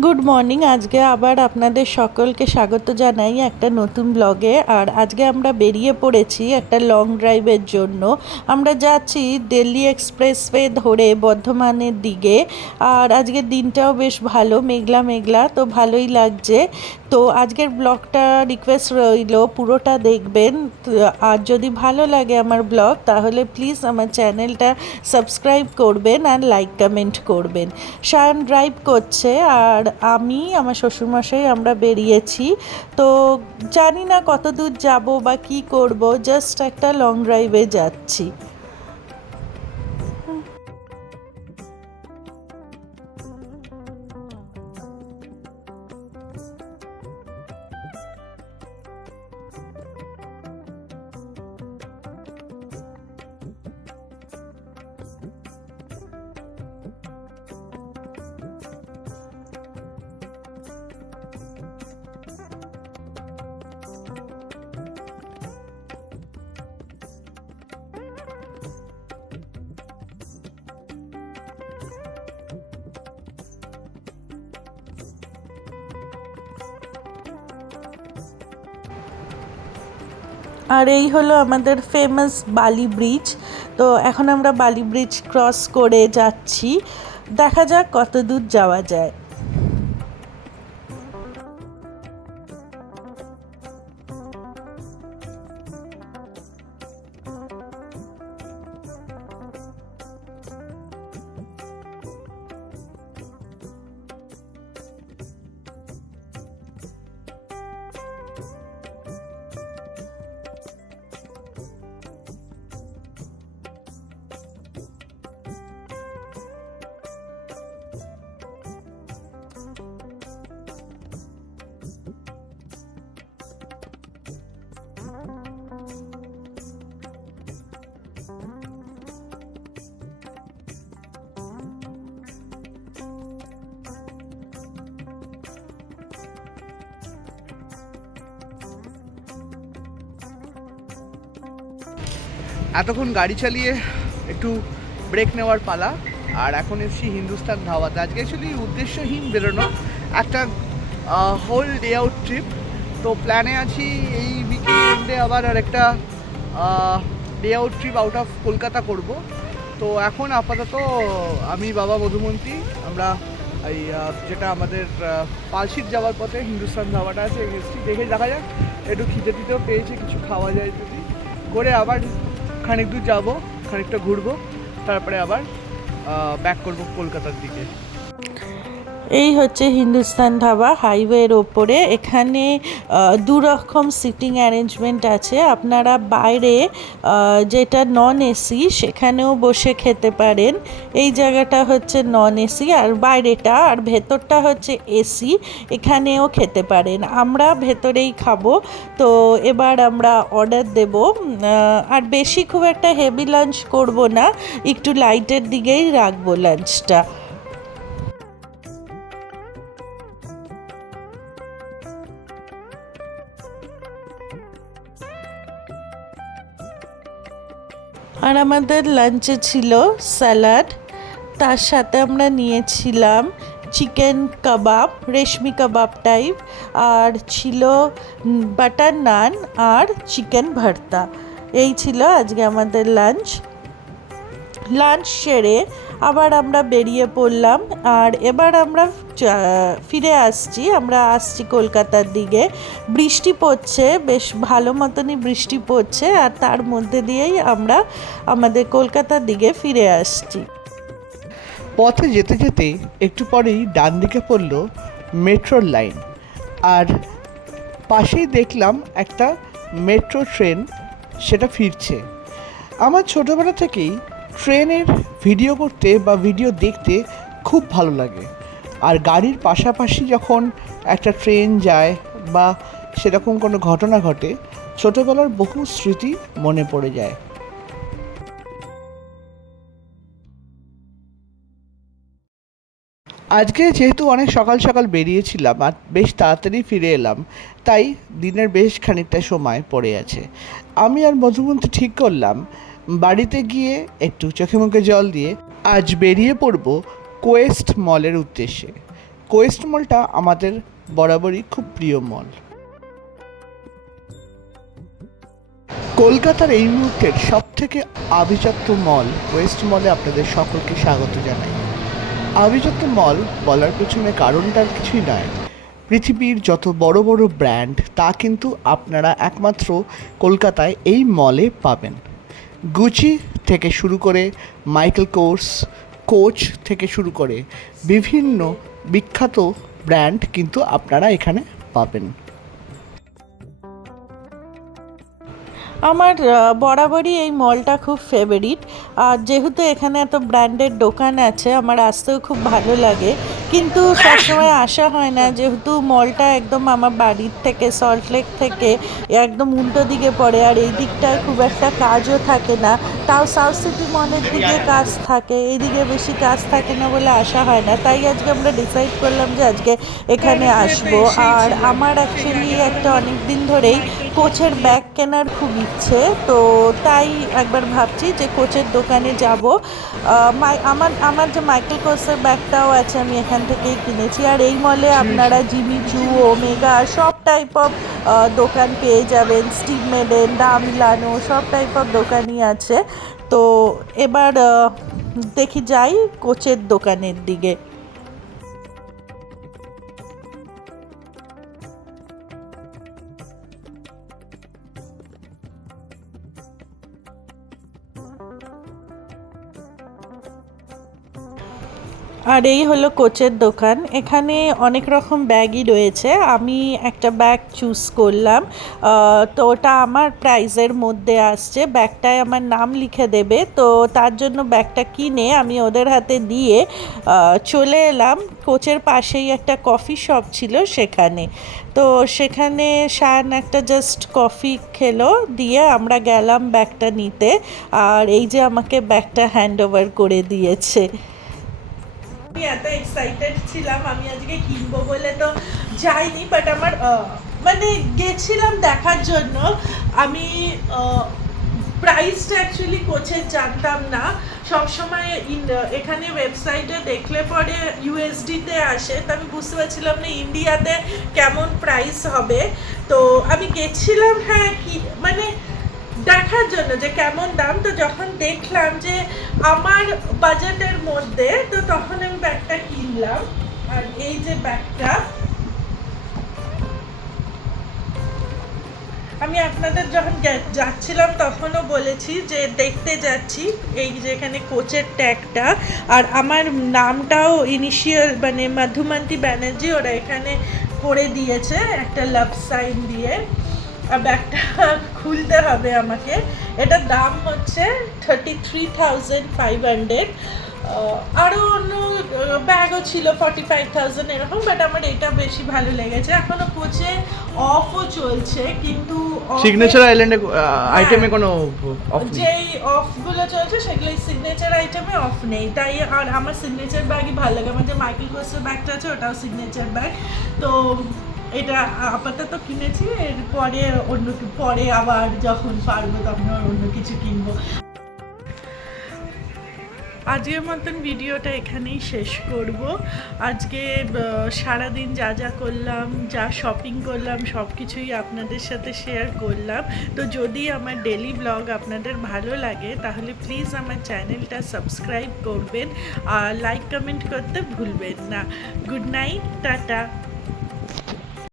Good morning. আজকে আবার আপনাদের সকলকে স্বাগত জানাই একটা নতুন ব্লগে। আর আজকে আমরা বেরিয়ে পড়েছি একটা লং ড্রাইভের জন্য। আমরা যাচ্ছি দিল্লি এক্সপ্রেসওয়ে ধরে বর্ধমানের দিকে। আর আজকের দিনটাও বেশ ভালো, মেঘলা মেঘলা, তো ভালোই লাগছে। তো আজকের ব্লগটা রিকোয়েস্ট রইল পুরোটা দেখবেন। আর যদি ভালো লাগে আমার ব্লগ তাহলে প্লিজ আমার চ্যানেলটা সাবস্ক্রাইব করবেন আর লাইক কমেন্ট করবেন। সায়ন ড্রাইভ করছে আর আমি আমার শ্বশুরমশাই আমরা বেরিয়েছি। তো জানি না কত দূর যাব বা কি করব, জাস্ট একটা লং ড্রাইভে যাচ্ছি। আর এই হলো আমাদের ফেমাস বালি ব্রিজ। তো এখন আমরা বালি ব্রিজ ক্রস করে যাচ্ছি, দেখা যাক কত দূর যাওয়া যায়। এতক্ষণ গাড়ি চালিয়ে একটু ব্রেক নেওয়ার পালা। আর এখন এসেছি হিন্দুস্তান ধাওয়াতে। আজকে অ্যাকচুয়ালি উদ্দেশ্যহীন বেরোনো, একটা হোল ডে আউট ট্রিপ। তো প্ল্যানে আছি এই উইকেন্ডে আবার আর একটা day out trip out of Kolkata করব। তো এখন আপাতত আমি বাবা মধুমন্তী আমরা এই যেটা আমাদের পালশিট যাওয়ার পথে হিন্দুস্তান ধাবাটা আছে, এসেছি। দেখে দেখা যাক, একটু খিদে টিদেও পেয়েছে, কিছু খাওয়া যায় যদি করে আবার খানিক দূর যাবো, খানিকটা ঘুরবো, তারপরে আবার ব্যাক করবো কলকাতার দিকে। এই হচ্ছে হিন্দুস্তান ধাবা, হাইওয়ের ওপরে। এখানে দু রকম সিটিং অ্যারেঞ্জমেন্ট আছে। আপনারা বাইরে যেটা নন এসি সেখানেও বসে খেতে পারেন। এই জায়গাটা হচ্ছে নন এসি, আর বাইরেটা আর ভেতরটা হচ্ছে এসি, এখানেও খেতে পারেন। আমরা ভেতরেই খাবো। তো এবার আমরা অর্ডার দেব। আর বেশি খুব একটা হেভি লাঞ্চ করব না, একটু লাইটের দিকেই রাখবো লাঞ্চটা। আর আমাদের লাঞ্চে ছিল স্যালাড, তার সাথে আমরা নিয়েছিলাম চিকেন কাবাব, রেশমি কাবাব টাইপ, আর ছিল বাটার নান আর চিকেন ভর্তা। এই ছিল আজকে আমাদের লাঞ্চ। লাঞ্চ সেরে আবার আমরা বেরিয়ে পড়লাম। আর এবার আমরা ফিরে আসছি, আমরা আসছি কলকাতার দিকে। বৃষ্টি পড়ছে, বেশ ভালো মতনই বৃষ্টি পড়ছে, আর তার মধ্যে দিয়েই আমরা আমাদের কলকাতার দিকে ফিরে আসছি। পথে যেতে যেতে একটু পরেই ডান দিকে পড়লো মেট্রোর লাইন, আর পাশেই দেখলাম একটা মেট্রো ট্রেন, সেটা ফিরছে। আমার ছোটোবেলা থেকেই ট্রেনের ভিডিও করতে বা ভিডিও দেখতে খুব ভালো লাগে। আর গাড়ির পাশাপাশি যখন একটা ট্রেন যায় বা সেরকম কোনো ঘটনা ঘটে, ছোটোবেলার বহু স্মৃতি মনে পড়ে যায়। আজকে যেহেতু অনেক সকাল সকাল বেরিয়েছিলাম আর বেশ তাড়াতাড়ি ফিরে এলাম, তাই দিনের বেশ খানিকটা সময় পড়ে আছে। আমি আর মধুমন্তী ঠিক করলাম বাড়িতে গিয়ে একটু চোখে মুখে জল দিয়ে আজ বেরিয়ে পড়ব কোয়েস্ট মলের উদ্দেশ্যে। কোয়েস্ট মলটা আমাদের বরাবরই খুব প্রিয় মল। কলকাতার এই মুহূর্তের সবথেকে আভিজাত্য মল ওয়েস্ট মলে আপনাদের সকলকে স্বাগত জানাই। আভিজাত্য মল বলার পেছনে কারণটার কিছুই নয়, পৃথিবীর যত বড় বড় ব্র্যান্ড তা কিন্তু আপনারা একমাত্র কলকাতায় এই মলে পাবেন। গুচি থেকে শুরু করে মাইকেল কোর্স, কোচ থেকে শুরু করে বিভিন্ন বিখ্যাত ব্র্যান্ড কিন্তু আপনারা এখানে পাবেন। আমার বরাবরই এই মলটা খুব ফেভারিট, আর যেহেতু এখানে এত ব্র্যান্ডেড দোকান আছে আমার আসতেও খুব ভালো লাগে, কিন্তু সবসময় আসা হয় না যেহেতু মলটা একদম আমার বাড়ির থেকে সল্টলেক থেকে একদম উল্টো দিকে পড়ে, আর এই দিকটায় খুব একটা কাজও থাকে না। তাও সাউথ সিটি মলের দিকে কাজ থাকে, এইদিকে বেশি কাজ থাকে না বলে আসা হয় না। তাই আজকে আমরা ডিসাইড করলাম যে আজকে এখানে আসবো। আর আমার অ্যাকচুয়ালি একটা অনেক দিন ধরেই কোচের ব্যাগ কেনার খুব ইচ্ছে, তো তাই একবার ভাবছি যে কোচের দোকানে যাব। আমার যে মাইকেল কোর্সের ব্যাগটাও আছে আমি এখান থেকেই কিনেছি। আর এই মলে আপনারা জিমি চু, ওমেগা সব টাইপ অফ দোকান পেয়ে যাবেন, স্টিভ মেডেন, মিলানো সব টাইপ অফ দোকানই আছে। তো এবার দেখি যাই কোচের দোকানের দিকে। আর এই হলো কোচের দোকান, এখানে অনেক রকম ব্যাগই রয়েছে। আমি একটা ব্যাগ চুজ করলাম, তো ওটা আমার প্রাইজের মধ্যে আসছে। ব্যাগটায় আমার নাম লিখে দেবে, তো তার জন্য ব্যাগটা কিনে আমি ওদের হাতে দিয়ে চলে এলাম। কোচের পাশেই একটা কফি শপ ছিল সেখানে, তো সেখানে শান একটা জাস্ট কফি খেলো, দিয়ে আমরা গেলাম ব্যাগটা নিতে। আর এই যে আমাকে ব্যাগটা হ্যান্ড ওভার করে দিয়েছে। আমি এত এক্সাইটেড ছিলাম, আমি আজকে কিনবো বলে তো যাইনি, বাট আমার মানে গেছিলাম দেখার জন্য। আমি প্রাইসটা অ্যাকচুয়ালি কোচের জানতাম না, সবসময় এখানে ওয়েবসাইটে দেখলে পরে ইউএসডিতে আসে, তো আমি বুঝতে পারছিলাম না ইন্ডিয়াতে কেমন প্রাইস হবে। তো আমি গেছিলাম হ্যাঁ কি মানে দেখার জন্য যে কেমন দাম, তো যখন দেখলাম যে আমার বাজেটের মধ্যে, তো তখন আমি ব্যাগটা কিনলাম। আর এই যে ব্যাগটা আমি আপনাদের যখন যাচ্ছিলাম তখনও বলেছি যে দেখতে যাচ্ছি, এই যে এখানে কোচের ট্যাগটা আর আমার নামটাও ইনিশিয়াল মানে মধুমন্তী ব্যানার্জি ওরা এখানে করে দিয়েছে একটা লাভ সাইন দিয়ে। ব্যাগটা খুলতে হবে আমাকে, এটার দাম হচ্ছে 33,500। আরও অন্য ব্যাগও ছিল 45,000 এরকম, বাট আমার এটা বেশি ভালো লেগেছে। এখনো কোচে অফও চলছে, কিন্তু সিগনেচার আইল্যান্ডে আইটেমে কোনো অফ নেই। যেই অফগুলো চলছে সেগুলো সিগনেচার আইটেমে অফ নেই, তাই আর আমার সিগনেচার ব্যাগই ভালো লাগে। আমার যে মাইকেল কোর্সের ব্যাগটা আছে ওটাও সিগনেচার ব্যাগ, তো এটা আপাতত কিনেছি, এরপরে পরে আবার যখন পারবো তখন আর অন্য কিছু কিনবো। আজকের মতন ভিডিওটা এখানেই শেষ করব। আজকে সারাদিন যা যা করলাম, যা শপিং করলাম সব কিছুই আপনাদের সাথে শেয়ার করলাম। তো যদি আমার ডেলি ব্লগ আপনাদের ভালো লাগে তাহলে প্লিজ আমার চ্যানেলটা সাবস্ক্রাইব করবেন আর লাইক কমেন্ট করতে ভুলবেন না। Good night, tata.